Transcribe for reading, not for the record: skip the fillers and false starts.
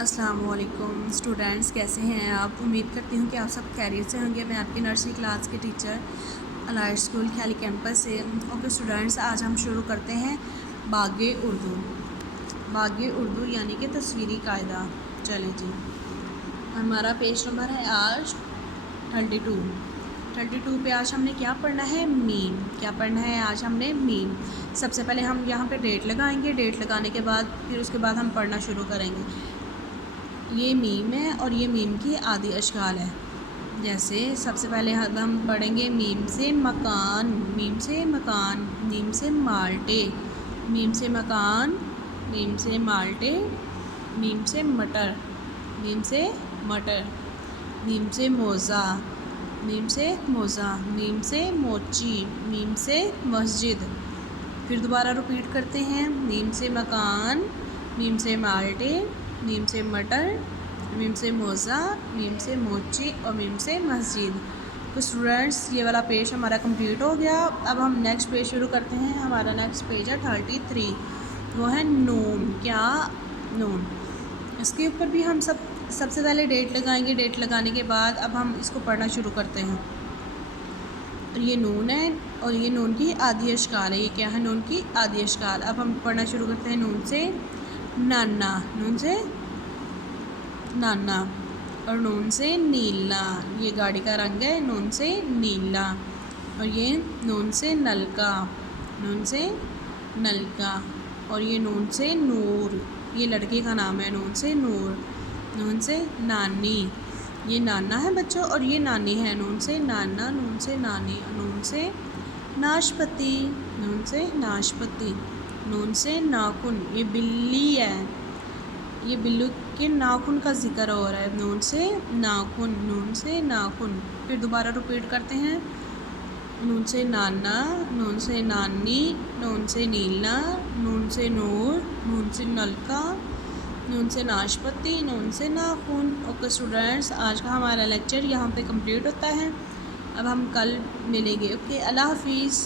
अस्सलामुअलैकुम स्टूडेंट्स, कैसे हैं आप। उम्मीद करती हूँ कि आप सब खैरियत से होंगे। मैं आपकी नर्सरी क्लास के टीचर अलाइट स्कूल ख्याली कैंपस से। ओके स्टूडेंट्स, आज हम शुरू करते हैं बागे उर्दू। बागे उर्दू यानी कि तस्वीरी कायदा। चलें जी, हमारा पेज नंबर है आज 32 पे। आज हमने क्या पढ़ना है, मीम। क्या पढ़ना है आज हमने, मीम। सबसे पहले हम यहाँ पे डेट लगाएंगे। डेट लगाने के बाद फिर उसके बाद हम पढ़ना शुरू करेंगे। ये मीम है और ये मीम की आदि अशकाल है। जैसे सबसे पहले हम पढ़ेंगे मीम से मकान, मीम से मकान, मीम से माल्टे, मीम से मकान, मीम से माल्टे, मीम से मटर, मीम से मटर, मीम से मोज़ा, मीम से मोज़ा, मीम से मोची, मीम से मस्जिद। फिर दोबारा रिपीट करते हैं, मीम से मकान, मीम से माल्टे, मीम से मटर, मीम से मोज़ा, मीम से मोची और मीम से मस्जिद। तो स्टूडेंट्स, ये वाला पेज हमारा कंप्लीट हो गया। अब हम नेक्स्ट पेज शुरू करते हैं। हमारा नेक्स्ट पेज है 33, वो है नून। क्या, नून। इसके ऊपर भी हम सबसे पहले डेट लगाएंगे। डेट लगाने के बाद अब हम इसको पढ़ना शुरू करते हैं। और ये नून है और ये नून की आदि अशकाल है। ये क्या है, नून की आदि अशकाल। अब हम पढ़ना शुरू करते हैं नून से नाना, नून से नाना, और नून से नीला। ये गाड़ी का रंग है, नून से नीला। और ये नून से नलका, नून से नलका। और ये नून से नूर, ये लड़के का नाम है, नून से नूर। नून से नानी, ये नाना है बच्चों और ये नानी है, नून से नाना, नून से नानी। नून से नाशपति, नून से नाशपति। नून से नाखून, ये बिल्ली है, ये बिल्ली के नाखून का जिक्र हो रहा है, नून से नाखून, नून से नाखून। फिर दोबारा रिपीट करते हैं, नून से नाना, नून से नानी, नून से नीला, नून से नूर, नून से नलका, नून से नाशपति, नून से नाखून। ओके स्टूडेंट्स, आज का हमारा लेक्चर यहाँ पे कंप्लीट होता है। अब हम कल मिलेंगे। ओके, अल्लाह हाफिज़।